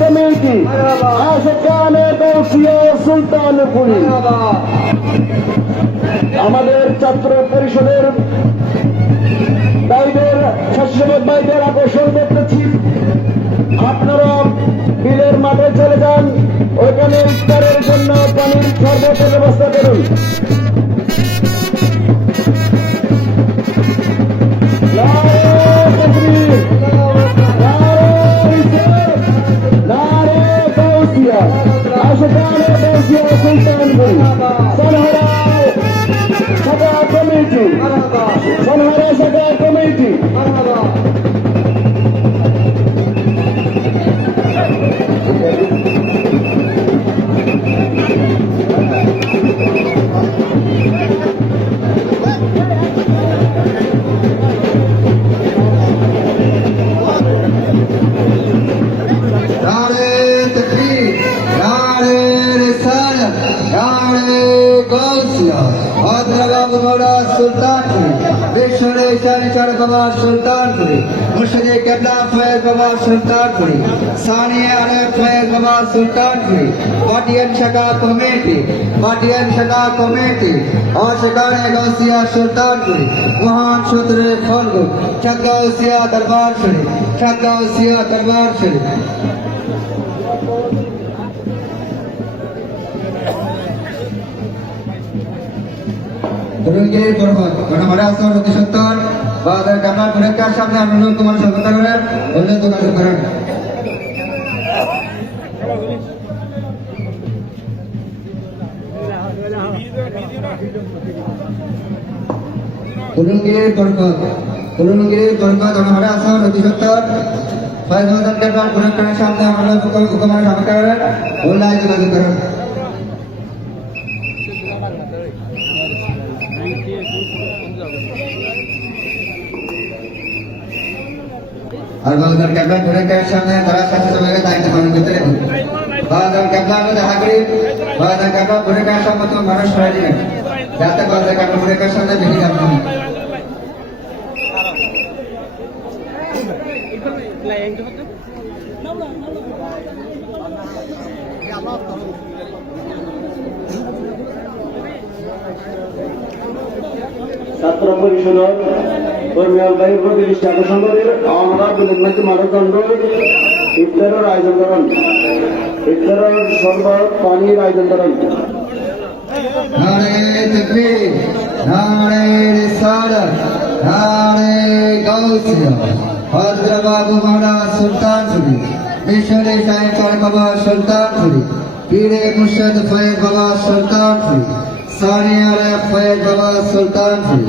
Committee আশিকানে Gausia Sultanpuri. আমাদের ছাত্র পরিষদের ভাইদের স্বেচ্ছাসেবক ভাইদের আকর্ষণ করতেছি, আপনারা বিলের মাঠে চলে যান, ওইখানে ইফতারের জন্য পানির শরবতের ব্যবস্থা করুন। কমিটি सुल्तानपुरी मुर्शिद केबला फैज बाबा सुल्तानपुरी सानिया अरब फैज बाबा सुल्तानपुरी पाटियन शका कमेटी और शिकाने गौसिया सुल्तानपुरी महान शूद्र फलगु गौसिया दरबार शरीफ दुरुंगे बरहत हमारे आसपास अति सत्तर बादल कमला पुरस्कार सामने हम लोग तुम्हारे स्वागत करें बोलने तो कैसे करें दुरुंगे बरहत हमारे आसपास अति सत्तर बादल कमला पुरस्कार सामने हम लोग तुम्हारे स्वागत करें बोलने तो कैसे करें और बादल केबला पुरस्कार सामने तारा शास्त्र समय का दायित्व पालन करते हैं बादल केबला में धागरी बादल केबला पुरस्कार सामने तो मानस राजी है जाते बादल केबला पुरस्कार सामने नहीं जाते ছাত্র পরিষদের ধর্মীয় ভাইয়ের প্রতি দৃষ্টি আকর্ষণ করে আমরা বিলেন্নাকে মানদণ্ড ইফতারের আয়োজন করেন, ইফতারের শরবত পানির আয়োজন করেন। नारे तकबीर नारे रिसालत नारे गौसिया हजरत बाबू महाराज सुल्तानपुरी मिशरे शाही पर बाबा सुल्तानपुरी पीरे मुर्शिद फैज बाबा सुल्तानपुरी सानिया अरब फैज बाबा सुल्तानपुरी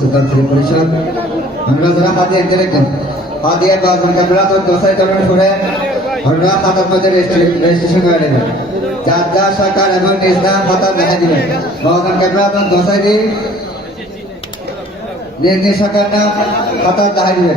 सुल्तानपुरी परिषद हमरा जरा हाथी एक जरे कम हाथी एक बार उनका बड़ा तो दोसा करने छोड़े हमरा खाता में रजिस्ट्रेशन कर लेना जादा सरकार एवं निष्ठा खाता नहीं दिले बहुत उनका बड़ा तो दोसा दी निर्देश करना खाता नहीं दिले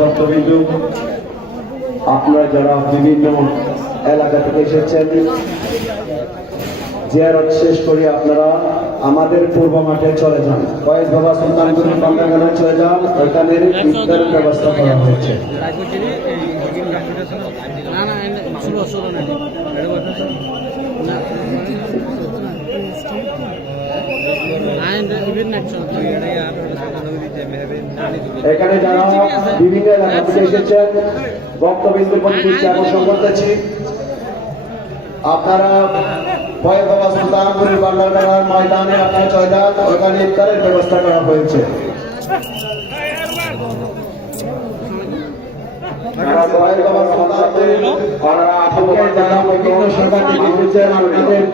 ভক্তবিন্দু, আপনারা যারা বিভিন্ন এলাকা থেকে এসেছেন, জিয়ারত শেষ করে আপনারা আমাদের পূর্ব মাঠে চলে যান। কয়েক বাবা সুলতানপুর বাংলাগানে চলে যান, ওইখানে ইফতারের ব্যবস্থা করা হয়েছে। এখানে যারা বিভিন্ন এলাকা থেকে এসেছেন, ভক্তবিন্দুর প্রতি দৃষ্টি আকর্ষণ করতেছি, আপনারা ভয় বাবা সুলতানপুরের বাংলাগানার ময়দানে আপনারা চলে যান, ওখানে ইফতারের ব্যবস্থা করা হয়েছে।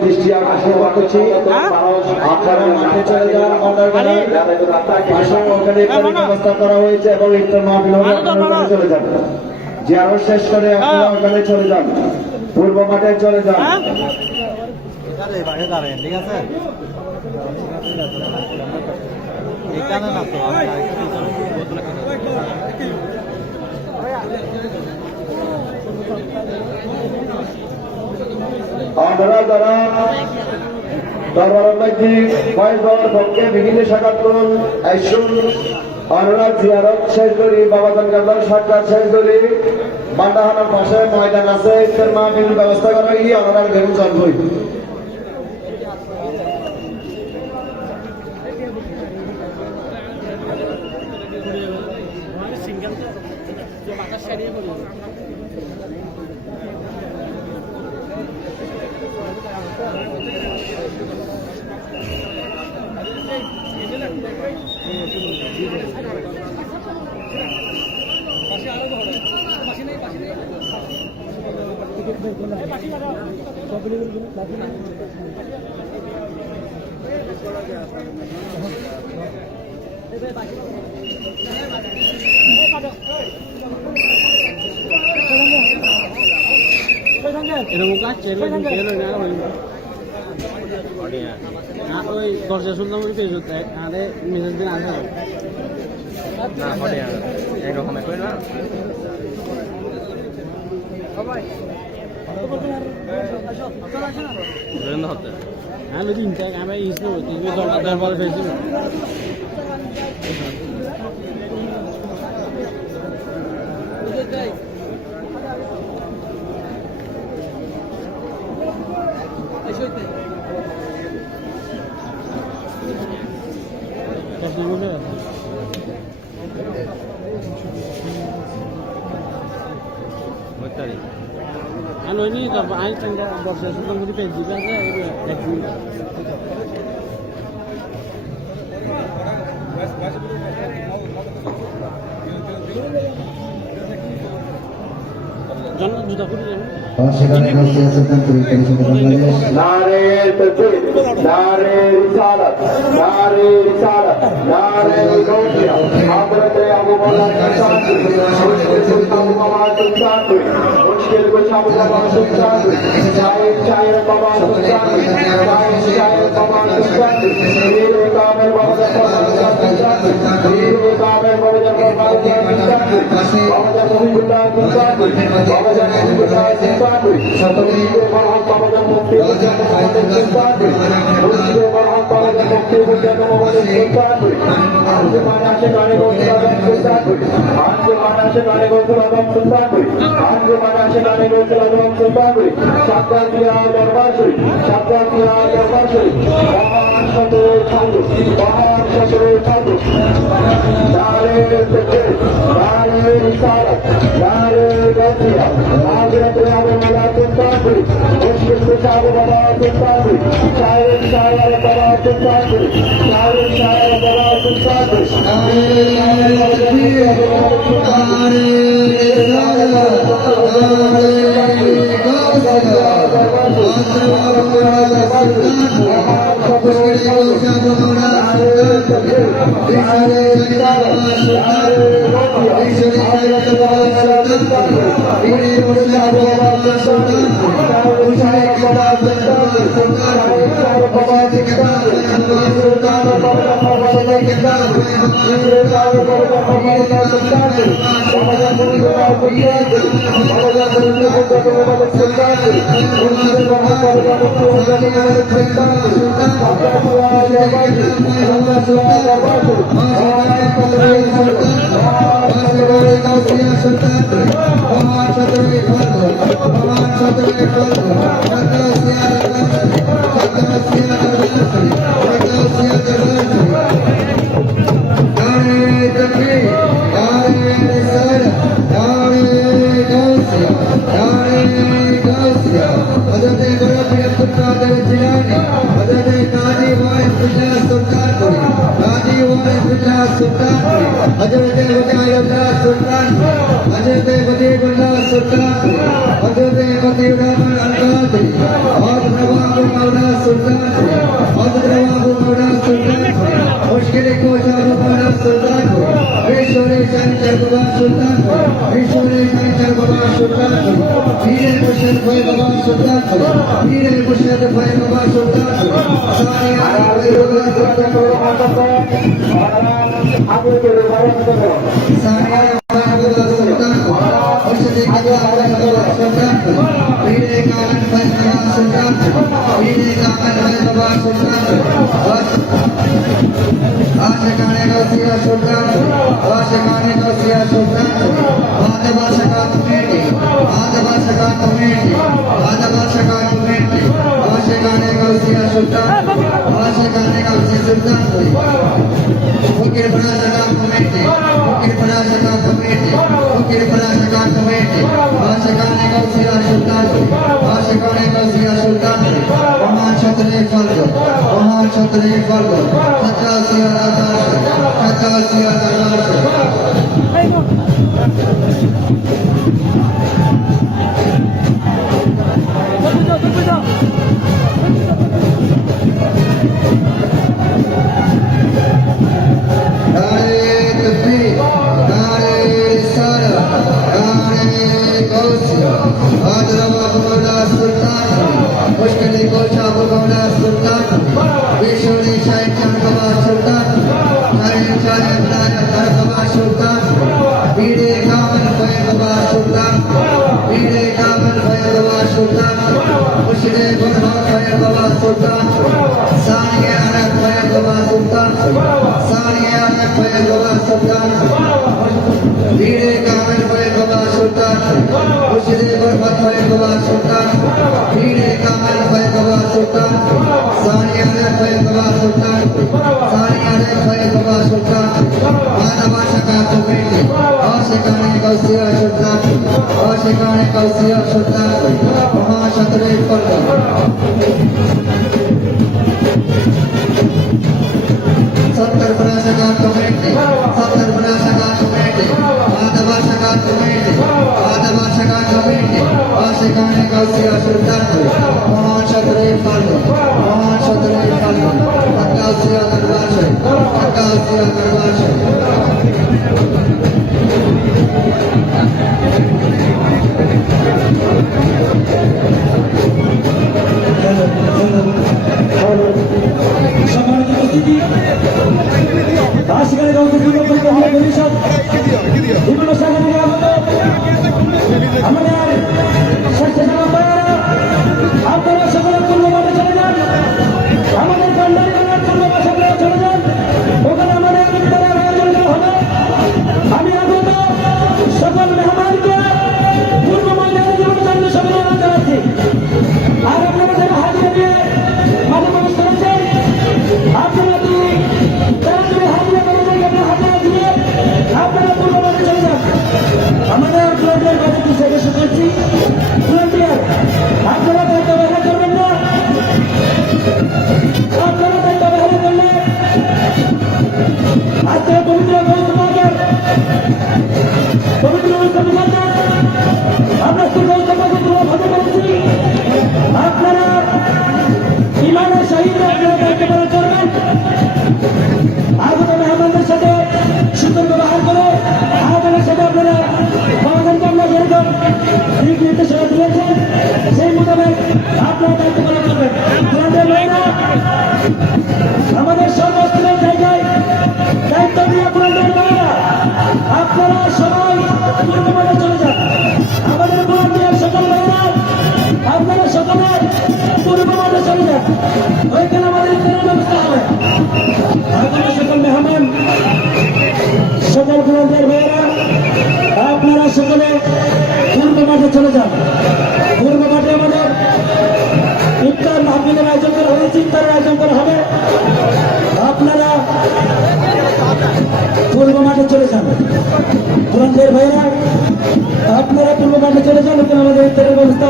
দৃষ্টি আকর্ষণ করতেছি, আপনারা মাঠে চলে যান, ওখানে ব্যবস্থা করা হয়েছে এবং ইফতার মাহফিল চলে যান। জিয়ারত শেষ করে আপনারা ওখানে চলে যান, পূর্ব মাঠে চলে যান। ঠিক আছে, আপনারা যারা দরবার ফয়েজ বাবার পক্ষে বিভিন্ন শাখার করুন আইসুন, আপনারা জিয়ারত শেষ করি, বাবাজান কান্দার সাক্ষাৎ শেষ করি, বান্ডাহানার পাশে ময়দান আছে, ইফতার মাহফিল ব্যবস্থা করা গিয়ে আপনারা ভেবে চলবই। ওই দরজা শুনলাম আরে মেজাজ দিন আসে না পড়ে একরকম কই না আমি তিনটা আমি ইসলো তুমি দরজা বলে ফেলছি আমি ওই নিয়ে তারপর আমি দরজা শুনলাম যদি পেয়ে দিবে এক মিনিট জন্য জুতা করে যাবে সেখানে সুলতানপুর বাংলাদেশ নারে তকবীর, নারে রিসালাত, নারে রিসালাত, নারে গাউসিয়া, হযরত আবু বকর সুলতানপুর, মুশকিল সুলতান বাবা সুলতানপুর, মুশকিল গোসাব বাবা সুলতানপুর, শায়ের বাবা সুলতানপুর, শায়ের বাবা সুলতানপুর, পীর কামেল বাবা সুলতানপুর, পীর কামেল বাবা সুলতানপুর, বাবা মুহিবুল্লাহ সুলতানপুর, বাবা মুহিবুল্লাহ সুলতানপুর, সকলে বাবা মুক্তি সুলতানপুর, মুর্শিদে বাবা মুক্তি সুলতানপুর, আজকে মানাসে গানে গোসল সুলতানপুর, আজকে মানাসে গানে গোসল সুলতানপুর, যে মারা সেখানে রয়েছে এবং সুলতান করি সাবধান দিয়া দরবার শরীফ সাবধান দিয়া দরবার শরীফ মহান সতর ঠাকুর মহান সতর ঠাকুর লালে থেকে লালে ইশারা লালে গতিয়া হাজরত আবু মালা সুলতান করি মুশকিল পেশাব বাবা সুলতান করি শায়ের শায়ের বাবা সুলতান করি শায়ের শায়ের বাবা সুলতান করি সকল মেহমানকে পূর্ব আমরা সুযোগ আমাদের ভালো করেছি আপনারা ইমানের সহিত আপনারা দায়িত্ব পালন করবেন আগত মেহমানদের সাথে সুন্দর ব্যবহার করে আমাদের সাথে আপনারা সমাধানকে আমরা যেরকম দিক নির্দেশনা দিয়েছেন সেই মোতাবেক আপনারা দায়িত্ব পালন করবেন তোমাদের মেয়েরা আমাদের সর্বস্তরের জায়গায় দায়িত্ব দিয়ে আপনাদের মেয়েরা আপনারা সবাই পূর্ণমানে চলে যান আমাদের ভলান্টিয়ার সকল মেয়েরা আপনারা সকলে পূর্ণমানে চলে যান ওইখানে আমাদের ইফতারের ব্যবস্থা হবে আপনারা সকল মেহমান সকল ভলান্টিয়ার মেয়েরা আপনারা সকলে পূর্ব মাঠে চলে যান পূর্ব মাঠে আমাদের ইফতার মাহফিলের আয়োজন করা হয়েছে ইফতারের আয়োজন করা হবে আপনারা পূর্ব মাঠে চলে যান ভলান্টিয়ার ভাইরা আপনারা পূর্ব মাঠে চলে যান ওখানে আমাদের ইফতারের ব্যবস্থা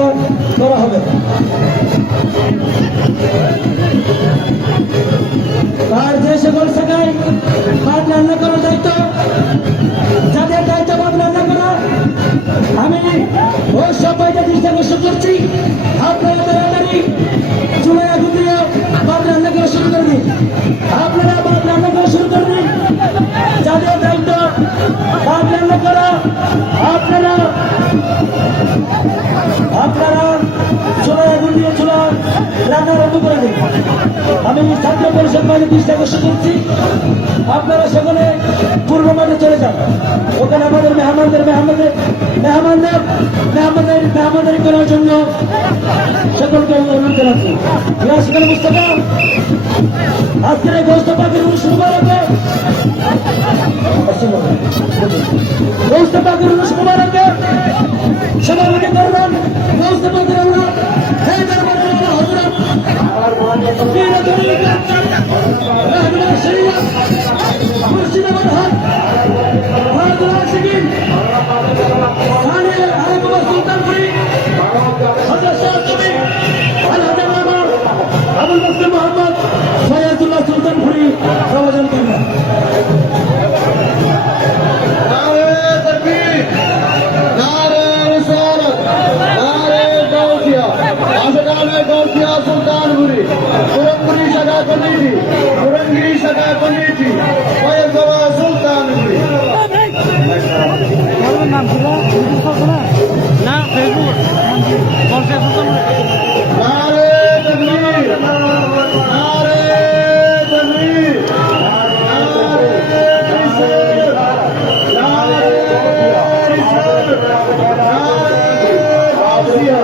করা হবে আর যে সকল শাখায় ভাত রান্না করার দায়িত্ব যাদের দায়িত্ব ভাত রান্না করা আমি ওই সবাইকে দৃষ্টি আকর্ষণ করছি আপনারা তাড়াতাড়ি চুলায় আগুন দিয়ে ভাত রান্না করা শুরু করে দিন আপনারা ভাত রান্না করা শুরু করে দিন যাদের দায়িত্ব ভাত রান্না করা আপনারা চুলায় আগুন দিয়ে চুলা রান্না আরম্ভ করে দিন আমি ছাত্র পরিষদ মানে দৃষ্টি আকর্ষণ করছি আপনারা সকলে পূর্ব মাঠে চলে যান ওখানে আমাদের মেহমানদারি করার জন্য সকলকে অনুরোধ জানাচ্ছি সেখানে মুস্তফা আজকের এই গোষ্ঠ পাখির অনুষ্ঠান উপলক্ষে গোষ্ঠ পাখির অনুষ্ঠান উপলক্ষে সভাপতি করবেন গোষ্ঠ পাখির অনুরোধ এই দরবারের হযরত মুর্শিদাবাদ হাট সুলতানপুরি সদস্য আবুল মুসলিম মোহাম্মদ সৈয়দুল্লাহ সুলতানপুরি প্রবচন করবেন সুলতানপুরি পুরঙ্গিরি শাখা কমিটি সুলতানপুরি নাম ছিল না ফেসবুক বলছে নারে তাকবীর নারে তাকবীর নারে রিসালাত নারে রিসালাত নারে গাউসিয়া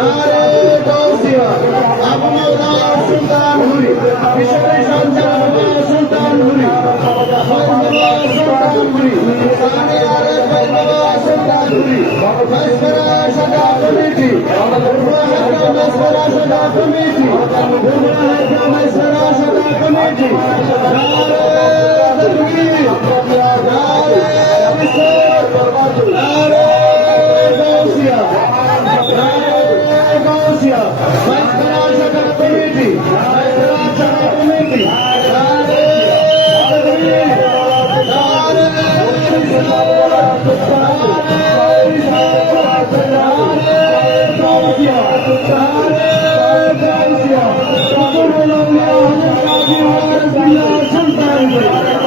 নারে গাউসিয়া আবু মাওলা সুলতানপুরি বিশ্বকবি শামজাদা সুলতানপুরি সুলতানপুরি সানি আরে সুলতানপুরি মাসফরা শাখা কমিটি মাসফরা শাখা কমিটি মাসফরা শাখা কমিটি নারে তাকবীর নারে রিসালাত নারে গাউসিয়া নারে গাউসিয়া মাসফরা শাখা কমিটি মাসফরা শাখা কমিটি নারে তাকবীর নারে রিসালাত Santai